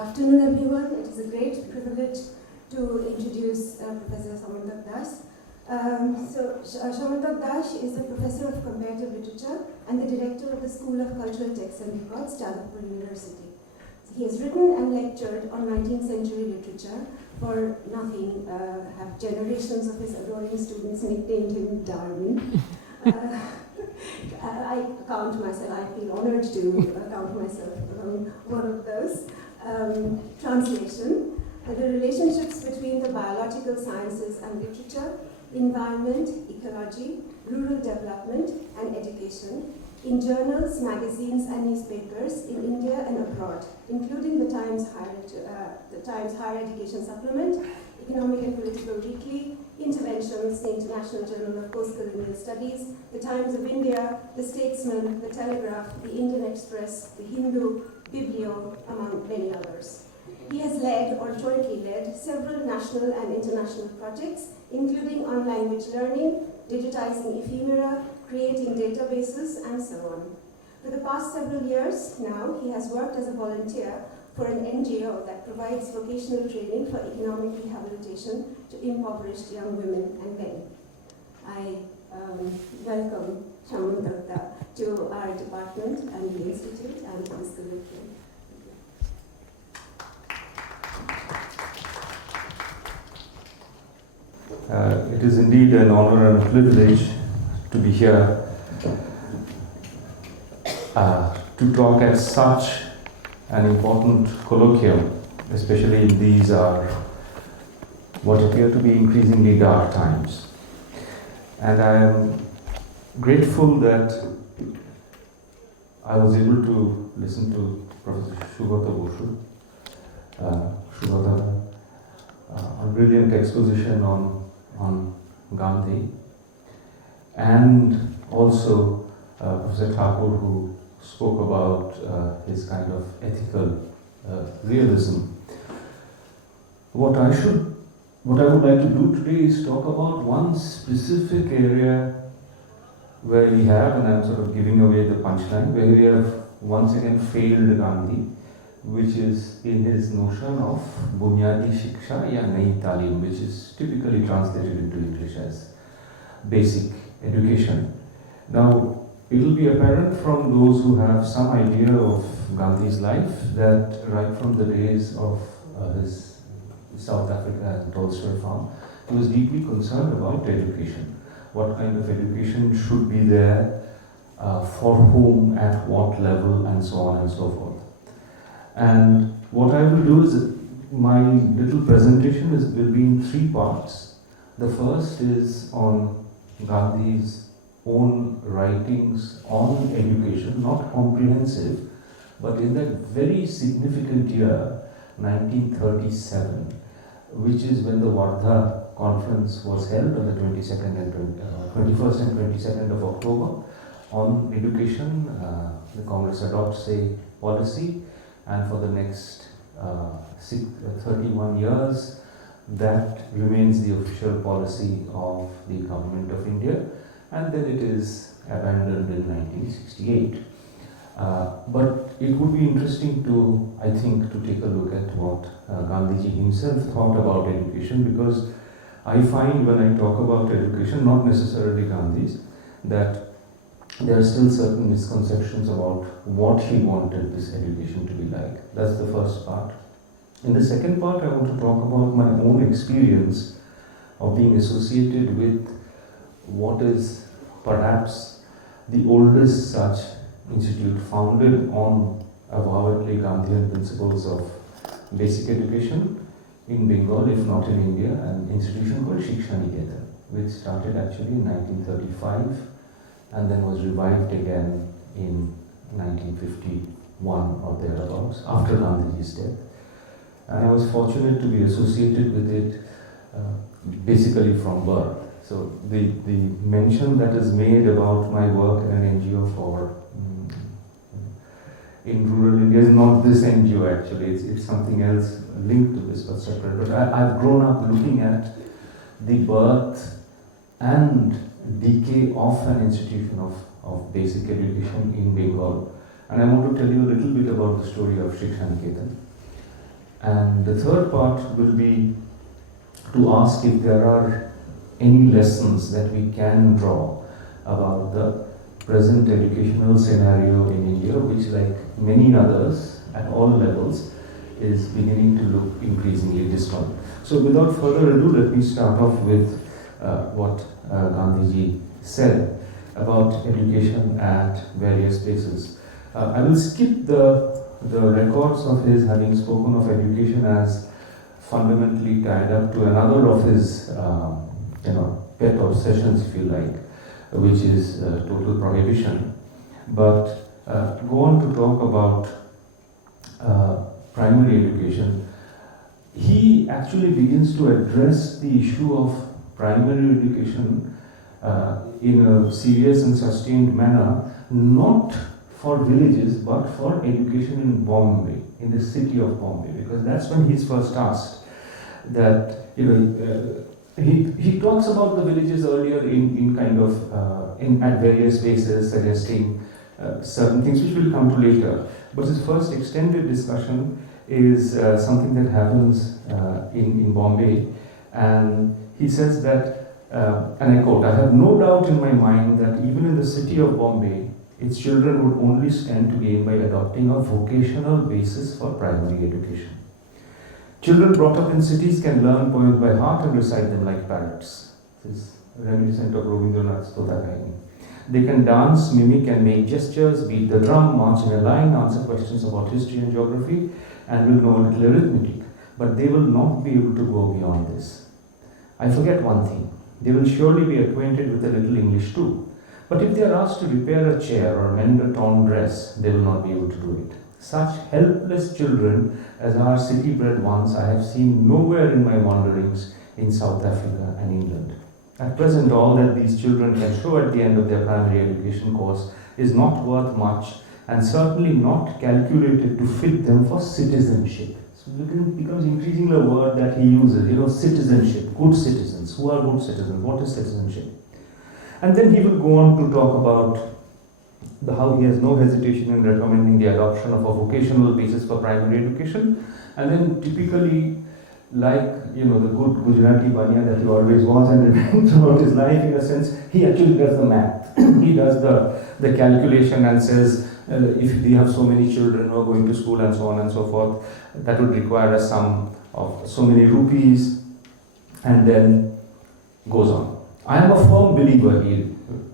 afternoon, everyone. It is a great privilege to introduce Professor Samantak Das. Samantak Das is a professor of comparative literature and the director of the School of Cultural Texts and Records, Jadavpur University. He has written and lectured on 19th century literature. For nothing, have generations of his adoring students nicknamed him Darwin. I count myself, I feel honored to count myself among one of those. Translation, the relationships between the biological sciences and literature, environment, ecology, rural development, and education in journals, magazines, and newspapers in India and abroad, including the Times Higher Education Supplement, Economic and Political Weekly, Interventions, the International Journal of Postcolonial Studies, the Times of India, the Statesman, the Telegraph, the Indian Express, the Hindu, Biblio, among many others. He has led or jointly led several national and international projects, including on language learning, digitizing ephemera, creating databases, and so on. For the past several years now, he has worked as a volunteer for an NGO that provides vocational training for economic rehabilitation to impoverished young women and men. I welcome Samantak to our department and the Institute and to this colloquium. It is indeed an honor and a privilege to be here to talk at such an important colloquium, especially in these are what appear to be increasingly dark times. And I am grateful that I was able to listen to Professor Shugata a brilliant exposition on Gandhi, and also Professor Thakur, who spoke about his kind of ethical realism. What I would like to do today is talk about one specific area where we have, and I'm sort of giving away the punchline, where we have once again failed Gandhi, which is in his notion of Bunyadi Shiksha ya Nayi Talim, which is typically translated into English as basic education. Now, it will be apparent from those who have some idea of Gandhi's life that right from the days of his South Africa and Tolstoy farm, he was deeply concerned about education. What kind of education should be there, for whom, at what level, and so on and so forth. And what I will do is, my little presentation will be in three parts. The first is on Gandhi's own writings on education, not comprehensive, but in that very significant year, 1937, which is when the Wardha conference was held on the 21st and 22nd of October on education. The Congress adopts a policy, and for the next 31 years, that remains the official policy of the Government of India, and then it is abandoned in 1968. But it would be interesting to, I think, to take a look at what Gandhiji himself thought about education, because I find when I talk about education, not necessarily Gandhi's, that there are still certain misconceptions about what he wanted this education to be like. That's the first part. In the second part, I want to talk about my own experience of being associated with what is perhaps the oldest such institute founded on avowedly Gandhian principles of basic education in Bengal, if not in India, an institution called Shiksha Niketan, which started actually in 1935 and then was revived again in 1951 or thereabouts, after Gandhiji's death. And I was fortunate to be associated with it basically from birth. So the mention that is made about my work in an NGO for in rural India is not this NGO actually, it's something else linked to this but separate. But I've grown up looking at the birth and decay of an institution of basic education in Bengal. And I want to tell you a little bit about the story of Shiksha Niketan. And the third part will be to ask if there are any lessons that we can draw about the present educational scenario in India, which, like many others at all levels, is beginning to look increasingly dismal. So without further ado, let me start off with what Gandhiji said about education at various places. I will skip the records of his having spoken of education as fundamentally tied up to another of his pet obsessions, if you like, which is total prohibition, but go on to talk about primary education. He actually begins to address the issue of primary education in a serious and sustained manner, not for villages but for education in Bombay, in the city of Bombay, because that's when he's first asked that, he talks about the villages earlier in kind of at various places, suggesting certain things which we'll come to later. But his first extended discussion is something that happens in Bombay, and he says that, and I quote, "I have no doubt in my mind that even in the city of Bombay, its children would only stand to gain by adopting a vocational basis for primary education. Children brought up in cities can learn poems by heart and recite them like parrots." This is reminiscent of Rabindranath's Todakaini. "They can dance, mimic and make gestures, beat the drum, march in a line, answer questions about history and geography, and will know a little arithmetic. But they will not be able to go beyond this. I forget one thing. They will surely be acquainted with a little English too. But if they are asked to repair a chair or mend a torn dress, they will not be able to do it. Such helpless children as our city-bred ones I have seen nowhere in my wanderings in South Africa and England. At present, all that these children can show at the end of their primary education course is not worth much and certainly not calculated to fit them for citizenship." So it becomes increasingly a word that he uses, citizenship, good citizens. Who are good citizens? What is citizenship? And then he will go on to talk about how he has no hesitation in recommending the adoption of a vocational basis for primary education. And then typically, like the good Gujarati Banya that he always was and remained throughout his life, in a sense, he actually does the math. He does the calculation and says, if we have so many children who are going to school and so on and so forth, that would require a sum of so many rupees, and then goes on. "I am a firm believer," he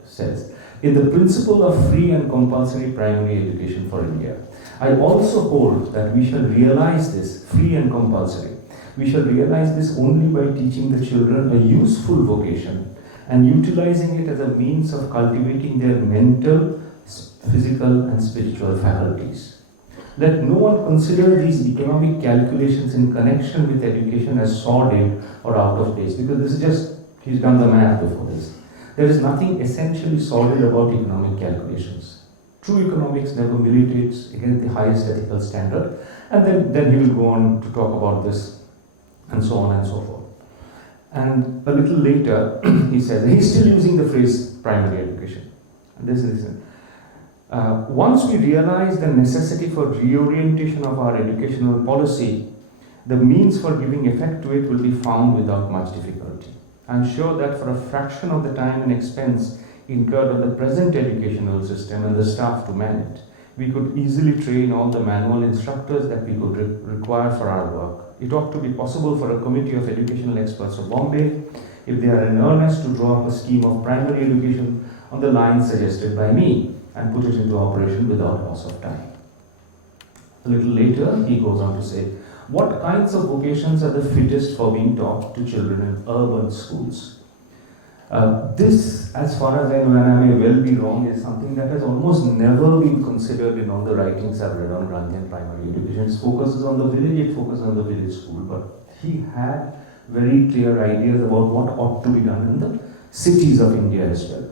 says, "in the principle of free and compulsory primary education for India. I also hold that we shall realize this, free and compulsory. We shall realize this only by teaching the children a useful vocation and utilizing it as a means of cultivating their mental, physical and spiritual faculties. Let no one consider these economic calculations in connection with education as sordid or out of place," because this is just, he's done the math before this. There is nothing essentially sordid about economic calculations. True economics never militates against the highest ethical standard. And then he will go on to talk about this and so on and so forth. And a little later, he says, he's still using the phrase primary education. And this is "Once we realize the necessity for reorientation of our educational policy, the means for giving effect to it will be found without much difficulty. I am sure that for a fraction of the time and expense incurred on the present educational system and the staff to man it, we could easily train all the manual instructors that we could require for our work. It ought to be possible for a committee of educational experts of Bombay, if they are in earnest, to draw up a scheme of primary education on the lines suggested by me and put it into operation without loss of time." A little later, he goes on to say, "What kinds of vocations are the fittest for being taught to children in urban schools?" This, as far as I know, and I may well be wrong, is something that has almost never been considered in all the writings I've read on Gandhian primary education. It focuses on the village, it focuses on the village school, but he had very clear ideas about what ought to be done in the cities of India as well.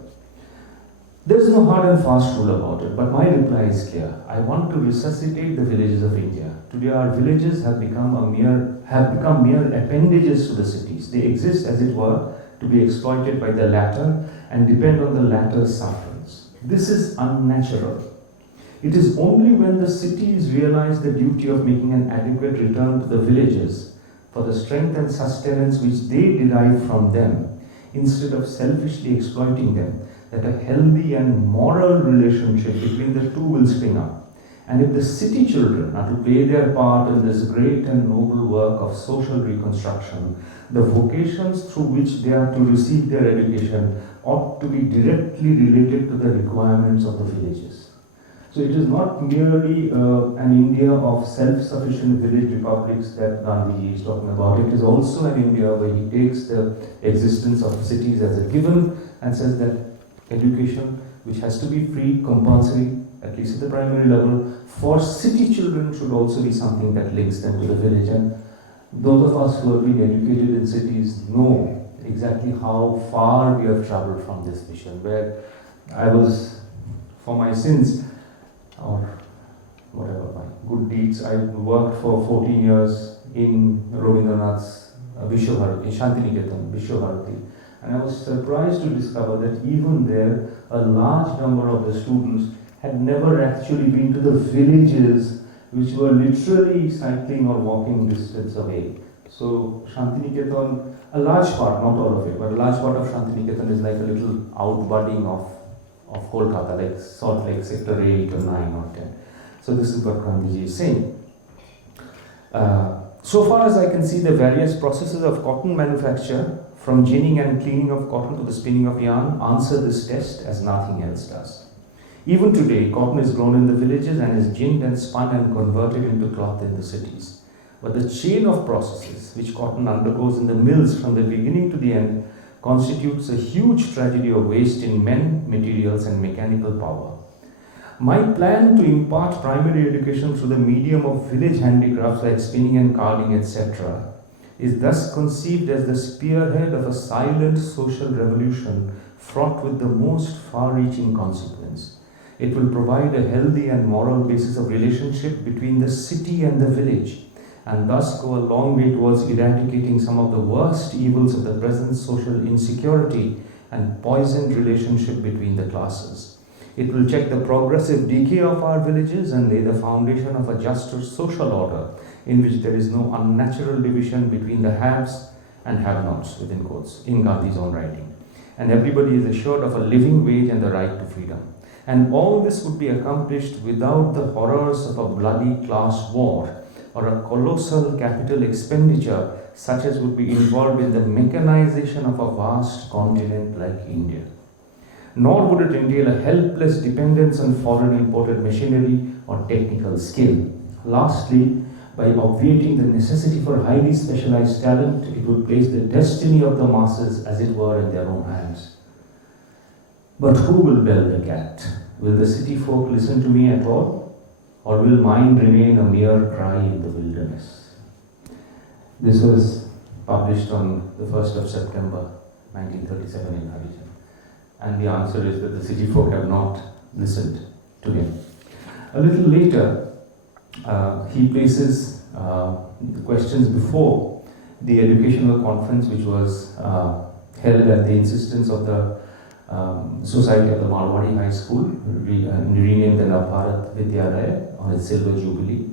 There is no hard and fast rule about it, but my reply is clear. I want to resuscitate the villages of India. Today our villages have become mere appendages to the cities. They exist, as it were, to be exploited by the latter and depend on the latter's sufferance. This is unnatural. It is only when the cities realize the duty of making an adequate return to the villages for the strength and sustenance which they derive from them, instead of selfishly exploiting them, that a healthy and moral relationship between the two will spring up. And if the city children are to play their part in this great and noble work of social reconstruction, the vocations through which they are to receive their education ought to be directly related to the requirements of the villages. So it is not merely an India of self-sufficient village republics that Gandhi is talking about. It is also an India where he takes the existence of cities as a given and says that education, which has to be free, compulsory, at least at the primary level, for city children should also be something that links them to the village. And those of us who have been educated in cities know exactly how far we have traveled from this vision, where I was, for my sins, or whatever, my good deeds, I worked for 14 years in Rabindranath's Vishwabharati, Shantiniketan, Vishwabharati. And I was surprised to discover that even there, a large number of the students had never actually been to the villages which were literally cycling or walking distance away. So Shantiniketan, a large part, not all of it, but a large part of Shantiniketan is like a little outbudding of Kolkata, like Salt Lake Sector 8 or 9 or 10. So this is what Gandhiji is saying. So far as I can see, the various processes of cotton manufacture, from ginning and cleaning of cotton to the spinning of yarn, answer this test as nothing else does. Even today, cotton is grown in the villages and is ginned and spun and converted into cloth in the cities. But the chain of processes which cotton undergoes in the mills from the beginning to the end constitutes a huge tragedy of waste in men, materials, and mechanical power. My plan to impart primary education through the medium of village handicrafts like spinning and carding, etc., is thus conceived as the spearhead of a silent social revolution fraught with the most far-reaching consequence. It will provide a healthy and moral basis of relationship between the city and the village, and thus go a long way towards eradicating some of the worst evils of the present social insecurity and poisoned relationship between the classes. It will check the progressive decay of our villages and lay the foundation of a juster social order in which there is no unnatural division between the haves and have-nots, within quotes, in Gandhi's own writing. And everybody is assured of a living wage and the right to freedom. And all this would be accomplished without the horrors of a bloody class war or a colossal capital expenditure such as would be involved in the mechanization of a vast continent like India. Nor would it entail a helpless dependence on foreign imported machinery or technical skill. Lastly, by obviating the necessity for highly specialized talent, it would place the destiny of the masses, as it were, in their own hands. But who will bell the cat? Will the city folk listen to me at all? Or will mine remain a mere cry in the wilderness? This was published on the 1st of September 1937 in Harijan. And the answer is that the city folk have not listened to him. A little later, he places the questions before the educational conference, which was held at the insistence of the Society of the Marwari High School, renamed the Navbharat Vidyalaya on its silver jubilee.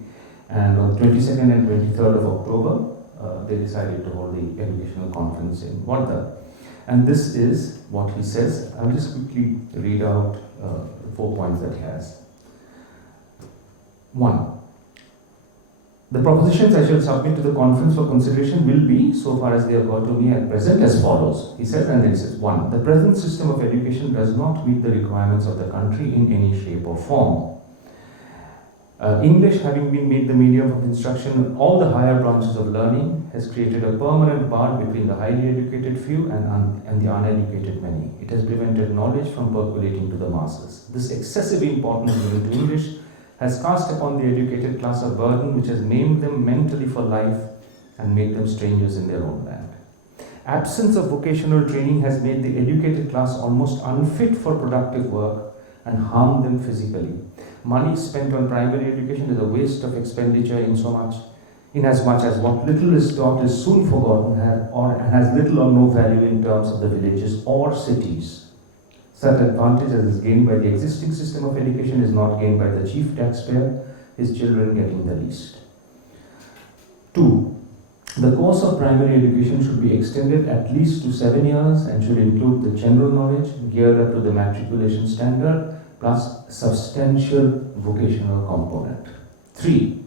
And on 22nd and 23rd of October, they decided to hold the educational conference in Wardha. And this is what he says. I will just quickly read out the 4 points that he has. 1. The propositions I shall submit to the conference for consideration will be, so far as they occur to me at present, as follows. He says, and then he says, 1. The present system of education does not meet the requirements of the country in any shape or form. English, having been made the medium of instruction in all the higher branches of learning, has created a permanent bar between the highly educated few and the uneducated many. It has prevented knowledge from percolating to the masses. This excessive importance given to English has cast upon the educated class a burden which has maimed them mentally for life and made them strangers in their own land. Absence of vocational training has made the educated class almost unfit for productive work and harmed them physically. Money spent on primary education is a waste of expenditure inasmuch as what little is taught is soon forgotten and has little or no value in terms of the villages or cities. Such advantage as is gained by the existing system of education is not gained by the chief taxpayer, his children getting the least. 2. The course of primary education should be extended at least to 7 years and should include the general knowledge geared up to the matriculation standard plus substantial vocational component. 3.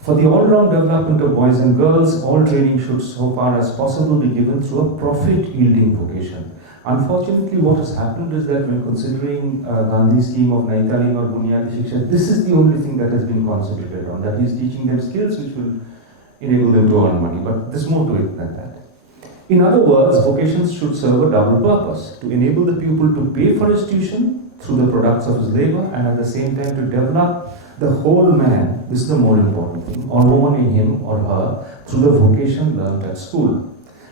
For the all-round development of boys and girls, all training should so far as possible be given through a profit-yielding vocation. Unfortunately, what has happened is that when considering Gandhi's scheme of Naitaling or Bunyadi Shiksha, this is the only thing that has been concentrated on, that is teaching them skills which will enable them to earn money, but there's more to it than that. In other words, vocations should serve a double purpose: to enable the pupil to pay for his tuition through the products of his labor, and at the same time to develop the whole man, this is the more important thing, or woman in him or her, through the vocation learned at school.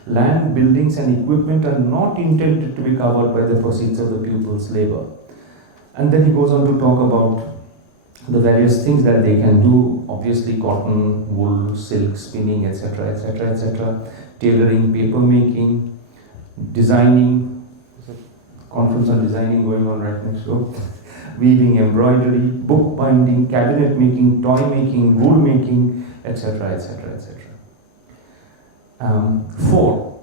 Land, buildings and equipment are not intended to be covered by the proceeds of the pupil's labor. And then he goes on to talk about the various things that they can do, obviously cotton, wool, silk, spinning, etc., etc., etc., tailoring, paper making, designing, there's a conference on designing going on right next door, weaving, embroidery, book binding, cabinet making, toy making, wool making, etc., etc., etc. 4.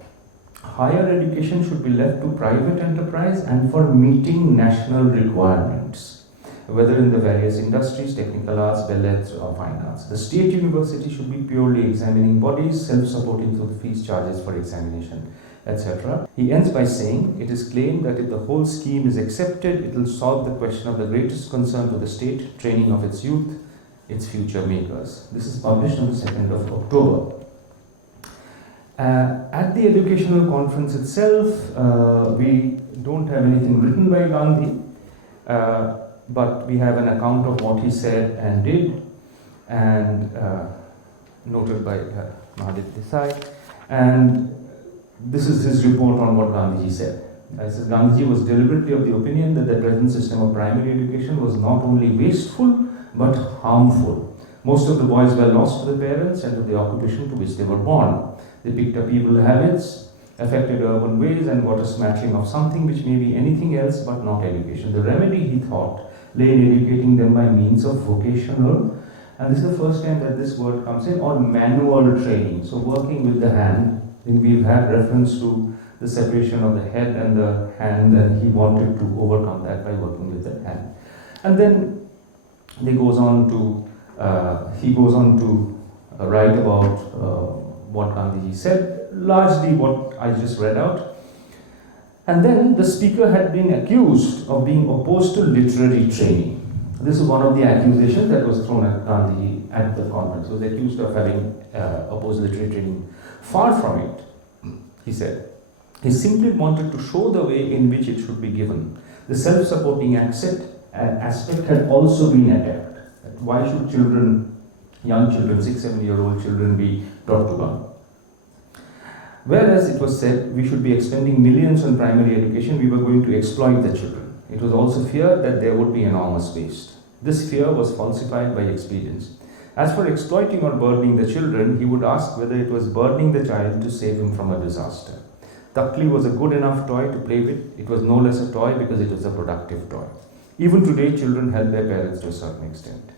Higher education should be left to private enterprise and for meeting national requirements, whether in the various industries, technical arts, belles or fine arts. The state university should be purely examining bodies, self-supporting through the fees charges for examination, etc. He ends by saying, it is claimed that if the whole scheme is accepted, it will solve the question of the greatest concern to the state, training of its youth, its future makers. This is published on the 2nd of October. At the educational conference itself, we don't have anything written by Gandhi, but we have an account of what he said and did, and noted by Mahadev Desai. And this is his report on what Gandhiji said. He says Gandhiji was deliberately of the opinion that the present system of primary education was not only wasteful but harmful. Most of the boys were lost to the parents and to the occupation to which they were born. They picked up evil habits, affected urban ways, and got a smattering of something which may be anything else but not education. The remedy, he thought, lay in educating them by means of vocational, and this is the first time that this word comes in, or manual training. So working with the hand. I think we've had reference to the separation of the head and the hand, and he wanted to overcome that by working with the hand. And then he goes on to write about what Gandhiji said, largely what I just read out. And then the speaker had been accused of being opposed to literary training. This is one of the accusations that was thrown at Gandhiji at the conference. He was accused of having opposed literary training. Far from it, he said. He simply wanted to show the way in which it should be given. The self-supporting aspect had also been attacked. Why should children, young children, 6-7-year-old children be taught to learn? Whereas it was said we should be expending millions on primary education, we were going to exploit the children. It was also feared that there would be enormous waste. This fear was falsified by experience. As for exploiting or burdening the children, he would ask whether it was burdening the child to save him from a disaster. Takli was a good enough toy to play with. It was no less a toy because it was a productive toy. Even today, children help their parents to a certain extent.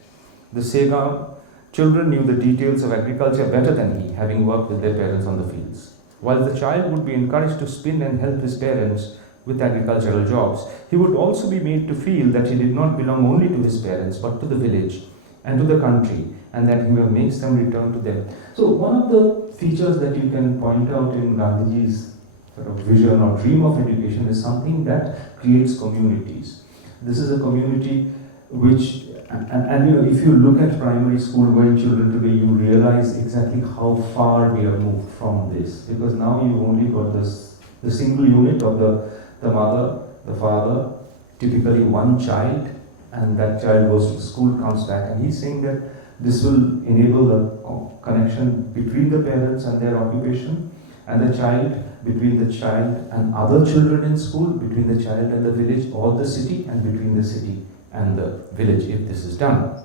The Sega children knew the details of agriculture better than he, having worked with their parents on the fields. While the child would be encouraged to spin and help his parents with agricultural jobs, he would also be made to feel that he did not belong only to his parents but to the village and to the country, and that he makes them return to them. So one of the features that you can point out in Gandhiji's sort of vision or dream of education is something that creates communities. This is a community which, and you know, if you look at primary school going children today, you realize exactly how far we have moved from this, because now you've only got the single unit of the mother, the father, typically one child, and that child goes to school, comes back, and he's saying that this will enable the connection between the parents and their occupation, and the child, between the child and other children in school, between the child and the village or the city, and between the city and the village, if this is done.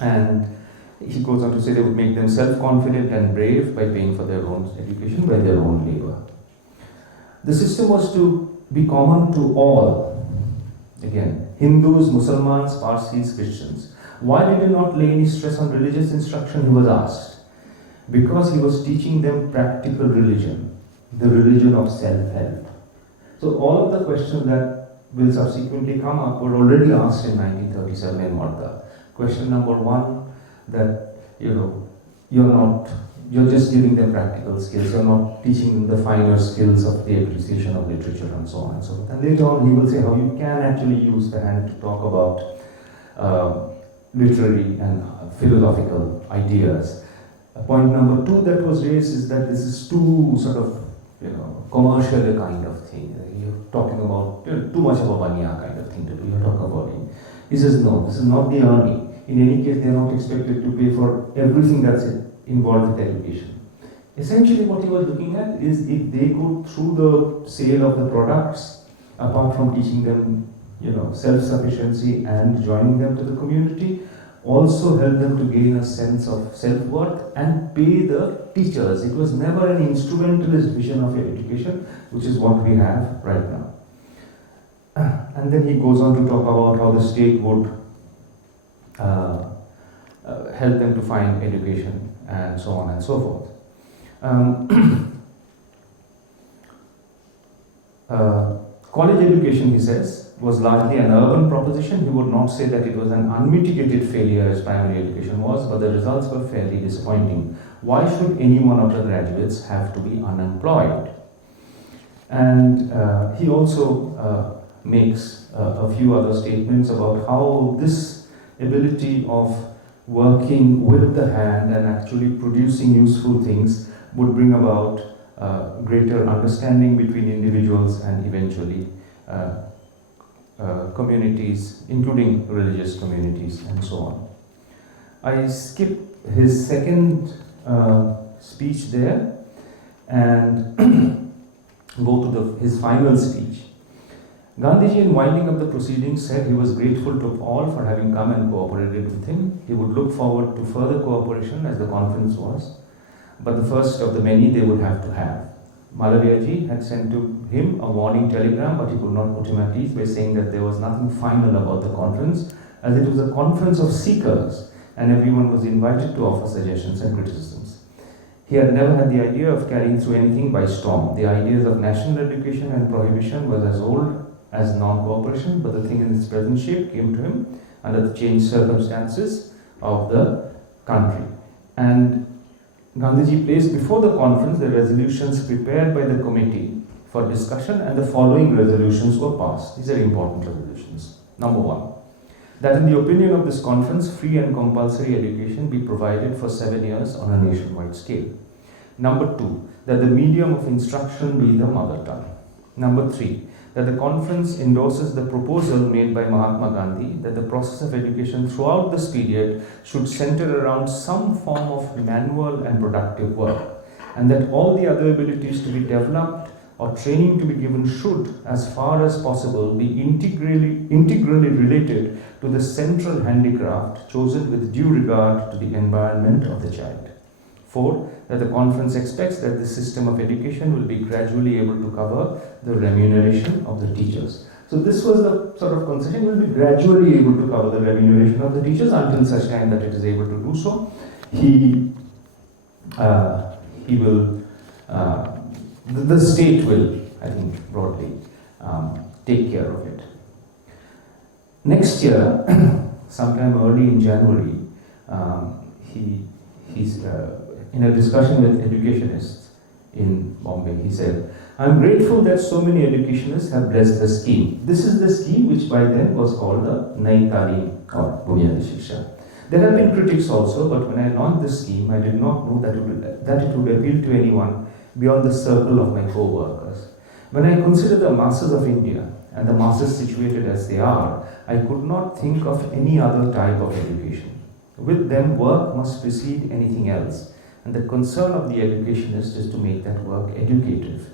And he goes on to say they would make them self-confident and brave by paying for their own education by their own labor. The system was to be common to all. Again, Hindus, Muslims, Parsis, Christians. Why did he not lay any stress on religious instruction, he was asked. Because he was teaching them practical religion, the religion of self-help. So all of the questions that will subsequently come up were already asked in 1937 in Martha. Question number one, that you're just giving them practical skills, you're not teaching them the finer skills of the appreciation of literature and so on and so forth. And later on he will say how you can actually use the hand to talk about literary and philosophical ideas. Point number two that was raised is that this is too sort of commercial kind of thing. You're talking about too much of a banya kind of thing to do. You're talking about it. He says no, this is not the army. In any case, they are not expected to pay for everything that's involved with education. Essentially, what he was looking at is if they could, through the sale of the products, apart from teaching them, self-sufficiency and joining them to the community, also help them to gain a sense of self-worth and pay the teachers. It was never an instrumentalist vision of education, which is what we have right now. And then he goes on to talk about how the state would help them to find education and so on and so forth. College education, he says, was largely an urban proposition. He would not say that it was an unmitigated failure as primary education was, but the results were fairly disappointing. Why should any one of the graduates have to be unemployed? And he also makes a few other statements about how this ability of working with the hand and actually producing useful things would bring about greater understanding between individuals and eventually communities, including religious communities and so on. I skip his second speech there and go to his final speech. Gandhiji, in winding up the proceedings, said he was grateful to all for having come and cooperated with him. He would look forward to further cooperation as the conference was, but the first of the many they would have to have. Malaviyaji had sent to him a warning telegram, but he could not put him at ease by saying that there was nothing final about the conference, as it was a conference of seekers and everyone was invited to offer suggestions and criticisms. He had never had the idea of carrying through anything by storm. The ideas of national education and prohibition was as old as non-cooperation, but the thing in its present shape came to him under the changed circumstances of the country. And Gandhiji placed before the conference the resolutions prepared by the committee for discussion, and the following resolutions were passed. These are important resolutions. Number one, that in the opinion of this conference, free and compulsory education be provided for 7 years on a nationwide scale. Number two, that the medium of instruction be the mother tongue. Number three, that the conference endorses the proposal made by Mahatma Gandhi that the process of education throughout this period should center around some form of manual and productive work, and that all the other abilities to be developed or training to be given should, as far as possible, be integrally related to the central handicraft chosen with due regard to the environment of the child. 4. That the conference expects that the system of education will be gradually able to cover the remuneration of the teachers. So this was the sort of concession, will be gradually able to cover the remuneration of the teachers until such time that it is able to do so. He will, the state will, I think, broadly take care of it. Next year, sometime early in January, he's in a discussion with educationists in Bombay, he said, "I'm grateful that so many educationists have blessed the scheme." This is the scheme which by then was called the Nai Talim or Bunyadi Shiksha. There have been critics also, but when I launched this scheme, I did not know that it would appeal to anyone beyond the circle of my co-workers. When I consider the masses of India and the masses situated as they are, I could not think of any other type of education. With them, work must precede anything else. And the concern of the educationist is to make that work educative.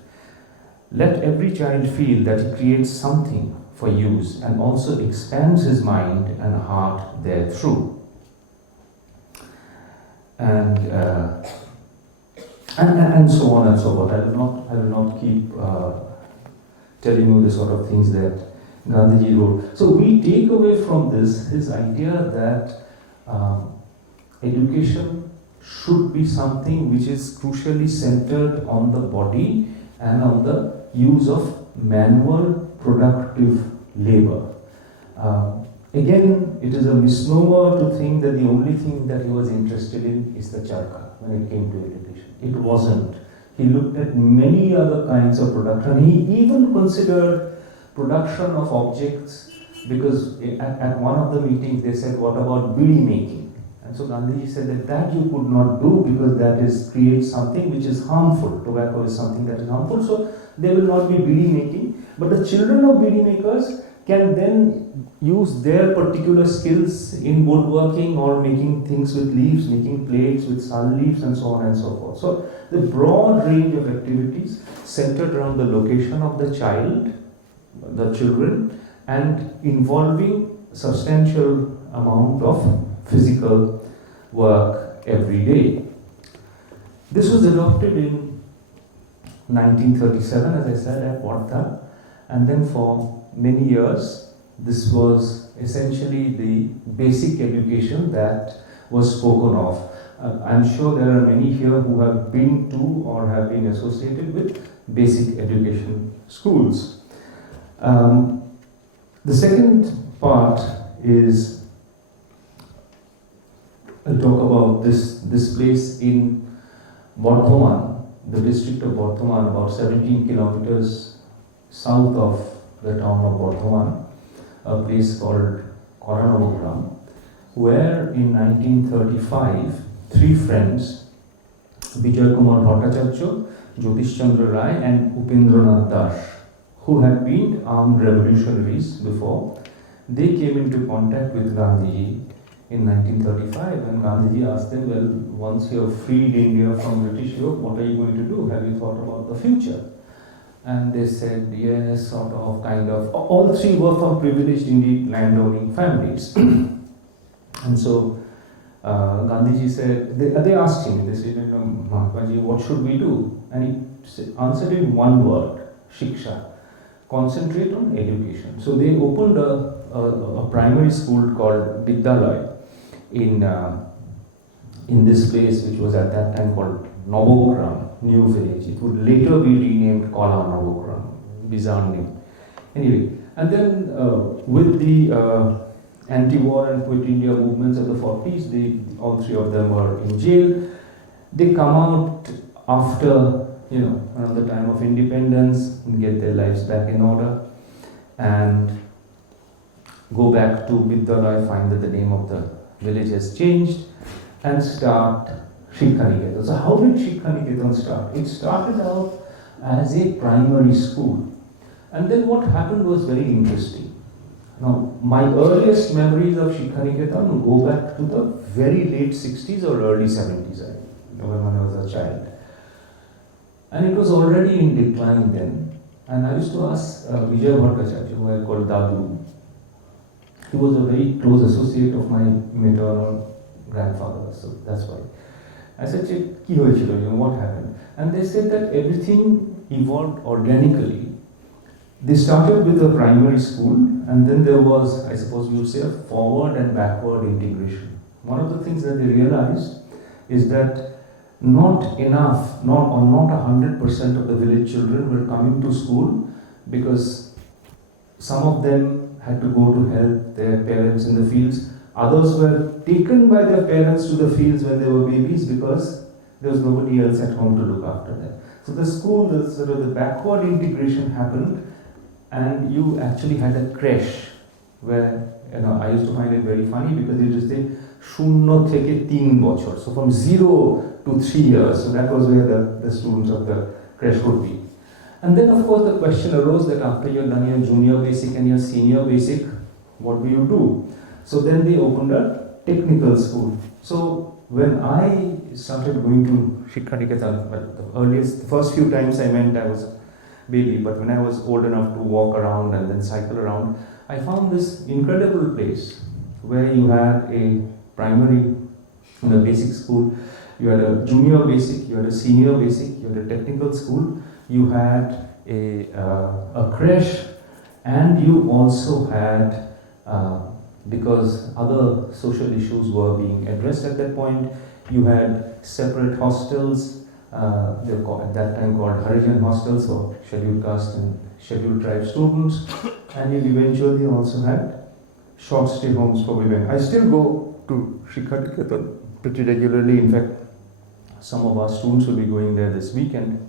Let every child feel that he creates something for use and also expands his mind and heart therethrough. And so on and so forth. I will not keep telling you the sort of things that Gandhiji wrote. So we take away from this his idea that education should be something which is crucially centered on the body and on the use of manual productive labor. Again, it is a misnomer to think that the only thing that he was interested in is the charkha when it came to education. It wasn't. He looked at many other kinds of production. He even considered production of objects, because at one of the meetings they said, what about bidi making? And so Gandhiji said that you could not do because that creates something which is harmful. Tobacco is something that is harmful, so there will not be bidi making. But the children of bidi makers can then use their particular skills in woodworking or making things with leaves, making plates with sal leaves and so on and so forth. So the broad range of activities centered around the location of the child, the children, and involving substantial amount of physical work every day. This was adopted in 1937, as I said, at Wardha, and then for many years this was essentially the basic education that was spoken of. I'm sure there are many here who have been to or have been associated with basic education schools. The second part is I'll talk about this place in Bardhaman, the district of Bardhaman, about 17 kilometers south of the town of Bardhaman, a place called Koranabokram, where in 1935 three friends, Vijay Kumar Bhattacharya, Jyotish Chandra Rai and Upendranath Das, who had been armed revolutionaries before, they came into contact with Gandhiji in 1935, and Gandhiji asked them, well, once you have freed India from British yoke, what are you going to do? Have you thought about the future? And they said, yes, sort of, kind of. All three were from privileged indeed landowning families. And so Gandhiji said, they asked him, they said, Mahatmaji, what should we do? And he answered in one word, Shiksha. Concentrate on education. So they opened a primary school called Vidyalaya in this place, which was at that time called Nabokram, new village. It would later be renamed Kala Nabokram, bizarre name. Anyway, and then with the anti-war and quit India movements of the 40s, all three of them were in jail. They come out after, around the time of independence, and get their lives back in order, and go back to Vidyalaya, find that the name of the village has changed, and start Shiksha Niketan. So how did Shiksha Niketan start? It started out as a primary school. And then what happened was very interesting. Now, my earliest memories of Shiksha Niketan go back to the very late 60s or early 70s, when I was a child. And it was already in decline then. And I used to ask Vijay Bhattacharya, who I called Dadu. He was a very close associate of my maternal grandfather, so that's why. I said, what happened? And they said that everything evolved organically. They started with a primary school, and then there was, I suppose we would say, a forward and backward integration. One of the things that they realized is that not 100% of the village children were coming to school, because some of them had to go to help their parents in the fields. Others were taken by their parents to the fields when they were babies because there was nobody else at home to look after them. So the school, the backward integration happened, and you actually had a creche where, I used to find it very funny because they just say, Shunno theke 3 bochor. So from 0 to 3 years. So that was where the students of the creche would be. And then of course the question arose that after you're done your junior basic and your senior basic, what do you do? So then they opened a technical school. So when I started going to Shiksha Niketan, the first few times I went, I was a baby, but when I was old enough to walk around and then cycle around, I found this incredible place where you had a primary, basic school, you had a junior basic, you had a senior basic, you had a technical school, you had a creche, and you also had, because other social issues were being addressed at that point, you had separate hostels. They were at that time called Harijan hostels for scheduled caste and scheduled tribe students, and you eventually also had short stay homes for women. I still go to Shikhatikatan pretty regularly. In fact, some of our students will be going there this weekend.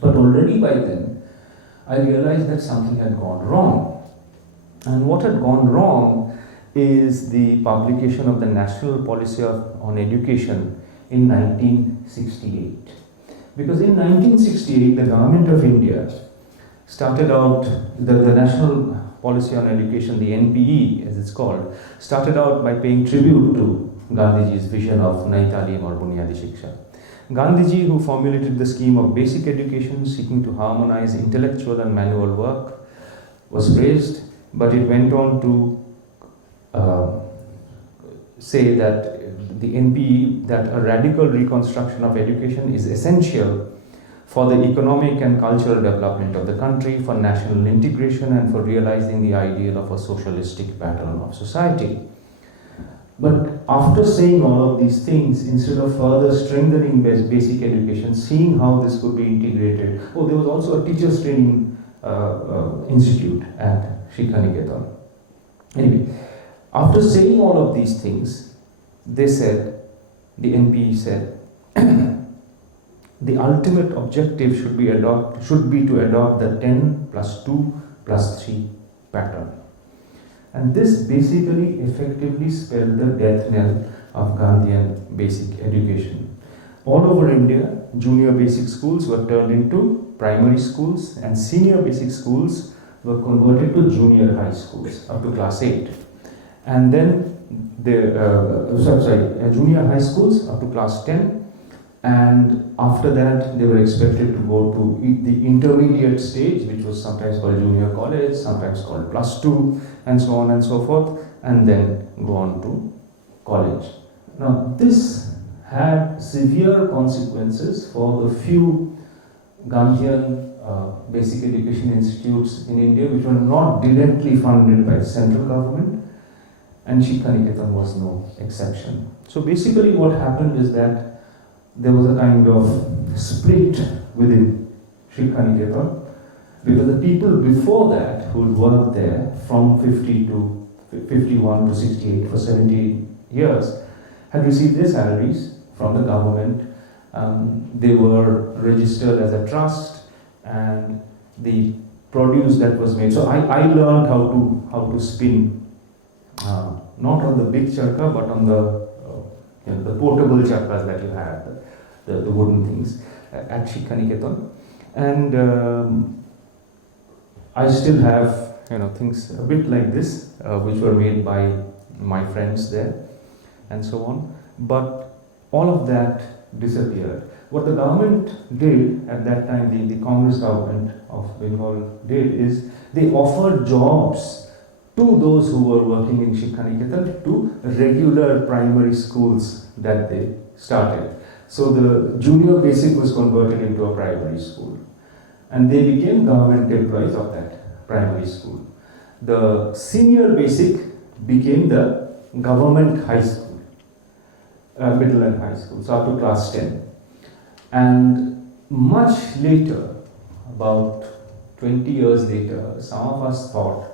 But already by then, I realized that something had gone wrong. And what had gone wrong is the publication of the National Policy on Education in 1968. Because in 1968, the government of India started out, the National Policy on Education, the NPE as it's called, started out by paying tribute to Gandhiji's vision of Nai Talim or Bunyadi Shiksha. Gandhiji, who formulated the scheme of basic education seeking to harmonize intellectual and manual work, was praised, but it went on to say that the NPE, that a radical reconstruction of education is essential for the economic and cultural development of the country, for national integration, and for realizing the ideal of a socialistic pattern of society. But after saying all of these things, instead of further strengthening basic education, seeing how this could be integrated, there was also a teachers training institute at Shikhaniketan. Anyway, after saying all of these things, they said, the NPE said, the ultimate objective should be to adopt the 10 plus 2 plus 3 pattern. And this basically effectively spelled the death knell of Gandhian basic education. All over India, junior basic schools were turned into primary schools, and senior basic schools were converted to junior high schools up to class 8. And then junior high schools up to class 10. And after that, they were expected to go to the intermediate stage, which was sometimes called junior college, sometimes called plus 2, and so on and so forth, and then go on to college. Now, this had severe consequences for the few Gandhian basic education institutes in India, which were not directly funded by the central government, and Shikhaniketan was no exception. So basically what happened is that there was a kind of split within Shikhaniketan, because the people before that who had worked there from 51 to 68 for 70 years had received their salaries from the government. They were registered as a trust, and the produce that was made. So I learned how to spin, not on the big charka, but on the portable charkas that you had, the wooden things at Shikhaniketan. And I still have things a bit like this, which were made by my friends there, and so on. But all of that disappeared. What the government did at that time, the Congress government of Bengal did, is they offered jobs to those who were working in Shikhaniketan to regular primary schools that they started. So the junior basic was converted into a primary school, and they became government employees of that primary school. The senior basic became the government high school, middle and high school, so up to class 10. And much later, about 20 years later, some of us thought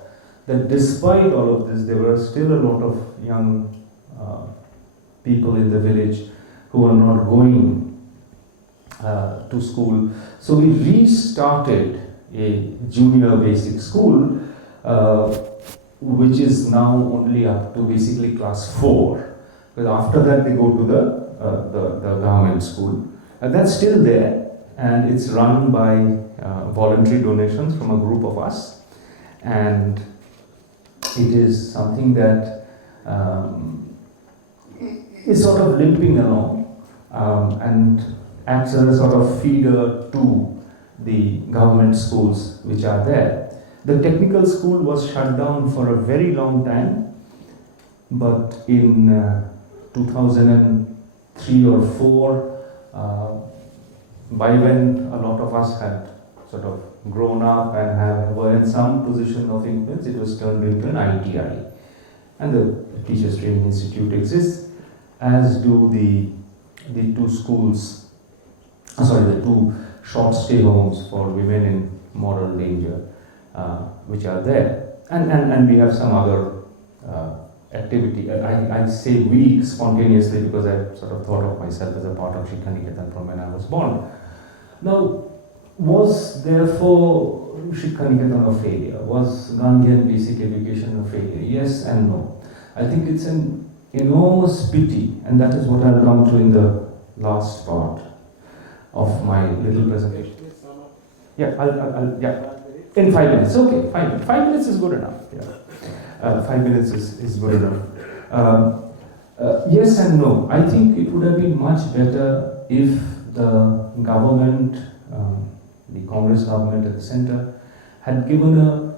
that despite all of this, there were still a lot of young people in the village who were not going to school. So we restarted a junior basic school, which is now only up to basically class 4. Because after that they go to the government school. And that's still there, and it's run by voluntary donations from a group of us. And it is something that is sort of limping along and acts as a sort of feeder to the government schools which are there. The technical school was shut down for a very long time, but in 2003 or 4, by when a lot of us had sort of grown up and were in some position of influence, it was turned into an ITI. And the Teachers Training Institute exists, as do the two schools, the two short stay homes for women in moral danger, which are there. And we have some other activity. I say we spontaneously because I sort of thought of myself as a part of Shiksha Niketan from when I was born. Now, was therefore Shiksha Niketan a failure? Was Gandhian basic education a failure? Yes and no. I think it's an enormous pity, and that is what I'll come to in the last part of my little presentation. Yeah, I'll in 5 minutes. Okay, 5 minutes. 5 minutes is good enough. Yeah. 5 minutes is good enough. Yes and no. I think it would have been much better if the government, the Congress government at the center, had given a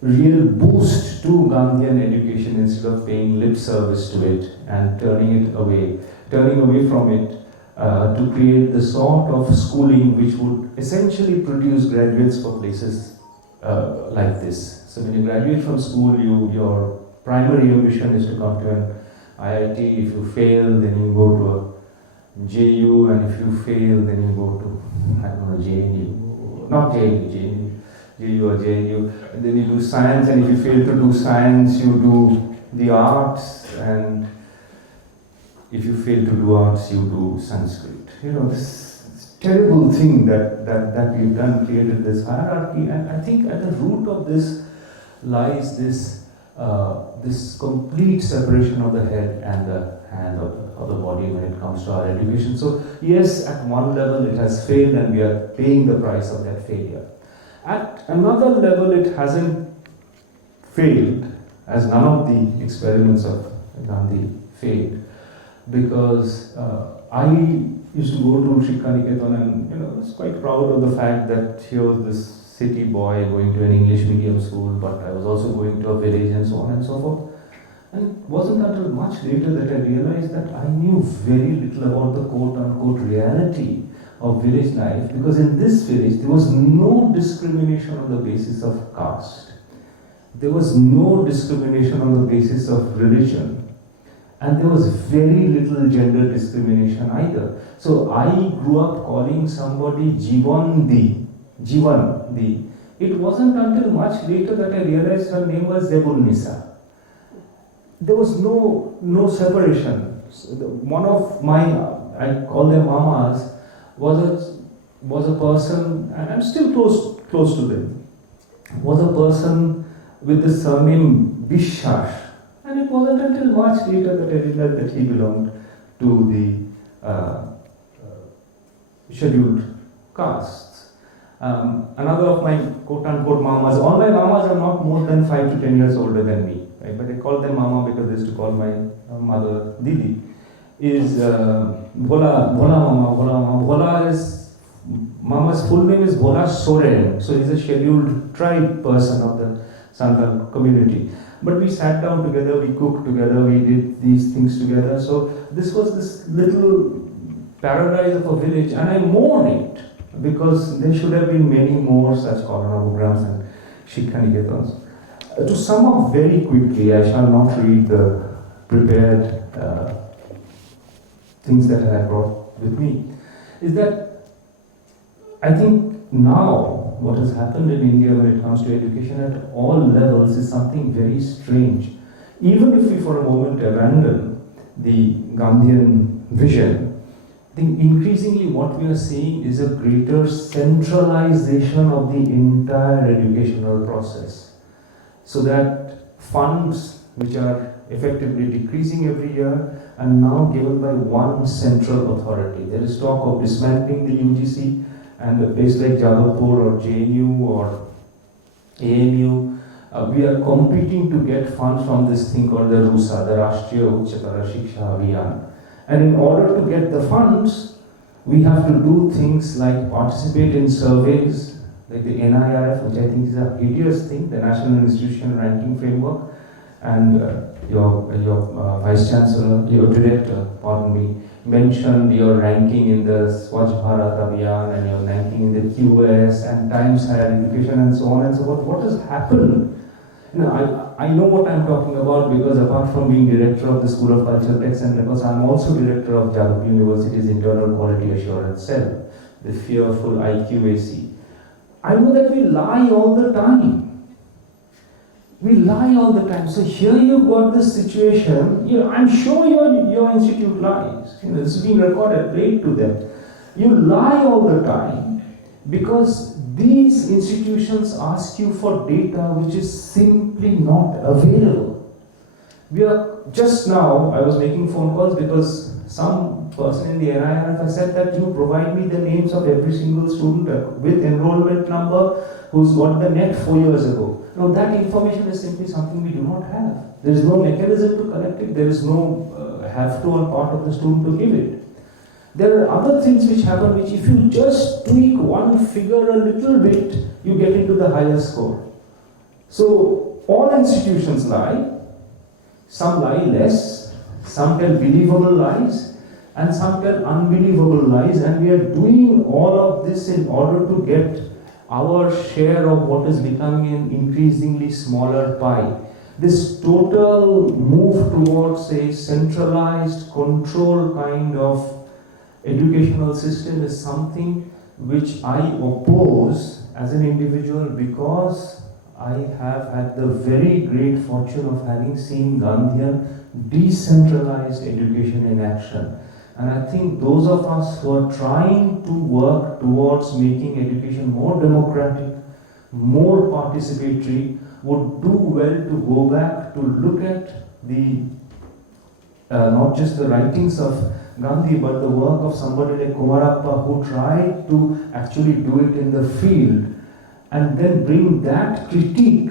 real boost to Gandhian education instead of paying lip service to it and turning away from it to create the sort of schooling which would essentially produce graduates for places like this. So when you graduate from school, your primary ambition is to come to an IIT. If you fail, then you go to a JU, and if you fail, then you go to, I don't know, JNU. Not JNU, JU or JNU. And then you do science, and if you fail to do science, you do the arts, and if you fail to do arts, you do Sanskrit. You know, this terrible thing that we've done, created this hierarchy, and I think at the root of this lies this complete separation of the head and the hand of the body when it comes to our education. So yes, at one level it has failed, and we are paying the price of that failure. At another level, it hasn't failed, as none of the experiments of Gandhi failed, because I used to go to Shiksha Niketan, and I was quite proud of the fact that here was this city boy going to an English medium school, but I was also going to a village and so on and so forth. And it wasn't until much later that I realized that I knew very little about the quote-unquote reality of village life, because in this village there was no discrimination on the basis of caste. There was no discrimination on the basis of religion. And there was very little gender discrimination either. So I grew up calling somebody Jivan Di. It wasn't until much later that I realized her name was Zebul-Nisa. There was no separation. One of my, I call them mamas, was a person, and I'm still close to them, was a person with the surname Bishash. And it wasn't until much later that I realized that he belonged to the scheduled castes. Another of my quote-unquote mamas, all my mamas are not more than 5 to 10 years older than me, right? But I call them mama because they used to call my mother Didi, is Bhola Mama. Bhola is, Mama's full name is Bhola Soren, so he's a scheduled tribe person of the Santal community. But we sat down together, we cooked together, we did these things together. So this was this little paradise of a village, and I mourn it because there should have been many more such Corona programs and Shiksha Niketans. To sum up very quickly, I shall not read the prepared things that I have brought with me, is that I think now what has happened in India when it comes to education at all levels is something very strange. Even if we for a moment abandon the Gandhian vision, I think increasingly what we are seeing is a greater centralization of the entire educational process. So that funds which are effectively decreasing every year are now given by one central authority. There is talk of dismantling the UGC, and a place like Jadavpur or JNU or AMU, we are competing to get funds from this thing called the RUSA, the Rashtriya Uchchatara Shiksha Abhiyan. And in order to get the funds, we have to do things like participate in surveys, like the NIRF, which I think is a hideous thing, the National Institution Ranking Framework, and your Vice Chancellor, your Director, pardon me, mentioned your ranking in the Swachh Bharat Abhiyan and your ranking in the QS and Times Higher Education and so on and so forth. What has happened? I know what I'm talking about because apart from being director of the School of Cultural Texts and Records, I'm also director of Jadavpur University's Internal Quality Assurance Cell, the fearful IQAC. I know that we lie all the time. We lie all the time. So here you've got this situation. I'm sure your institute lies. This is being recorded, played to them. You lie all the time because these institutions ask you for data which is simply not available. We are just now, I was making phone calls because some person in the NIRF has said that you provide me the names of every single student with enrollment number who's got the net 4 years ago. Now that information is simply something we do not have. There is no mechanism to collect it, there is no have to on part of the student to give it. There are other things which happen which if you just tweak one figure a little bit, you get into the higher score. So all institutions lie, some lie less, some tell believable lies, and some tell unbelievable lies, and we are doing all of this in order to get our share of what is becoming an increasingly smaller pie. This total move towards a centralized control kind of educational system is something which I oppose as an individual because I have had the very great fortune of having seen Gandhian decentralized education in action. And I think those of us who are trying to work towards making education more democratic, more participatory, would do well to go back to look at the not just the writings of Gandhi, but the work of somebody like Kumarappa who tried to actually do it in the field and then bring that critique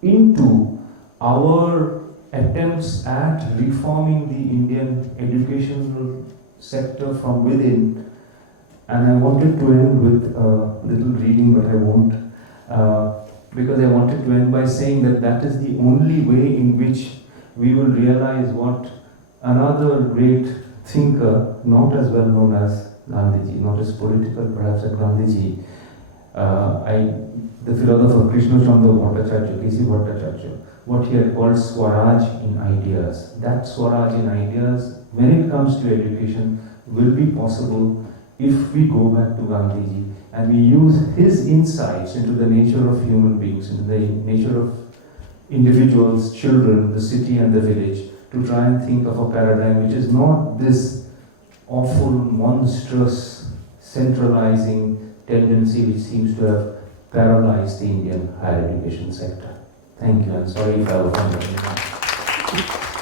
into our attempts at reforming the Indian educational sector from within. And I wanted to end with a little reading, but I won't, because I wanted to end by saying that that is the only way in which we will realize what another great thinker, not as well known as Gandhiji, not as political perhaps as Gandhiji, the philosopher Krishna Chandra Bhattacharya, K.C. Bhattacharya, what he had called Swaraj in ideas. That Swaraj in ideas, when it comes to education, will be possible if we go back to Gandhiji and we use his insights into the nature of human beings, into the nature of individuals, children, the city and the village, to try and think of a paradigm which is not this awful, monstrous, centralizing tendency which seems to have paralyzed the Indian higher education sector. Thank you, and sorry if I offended anyone.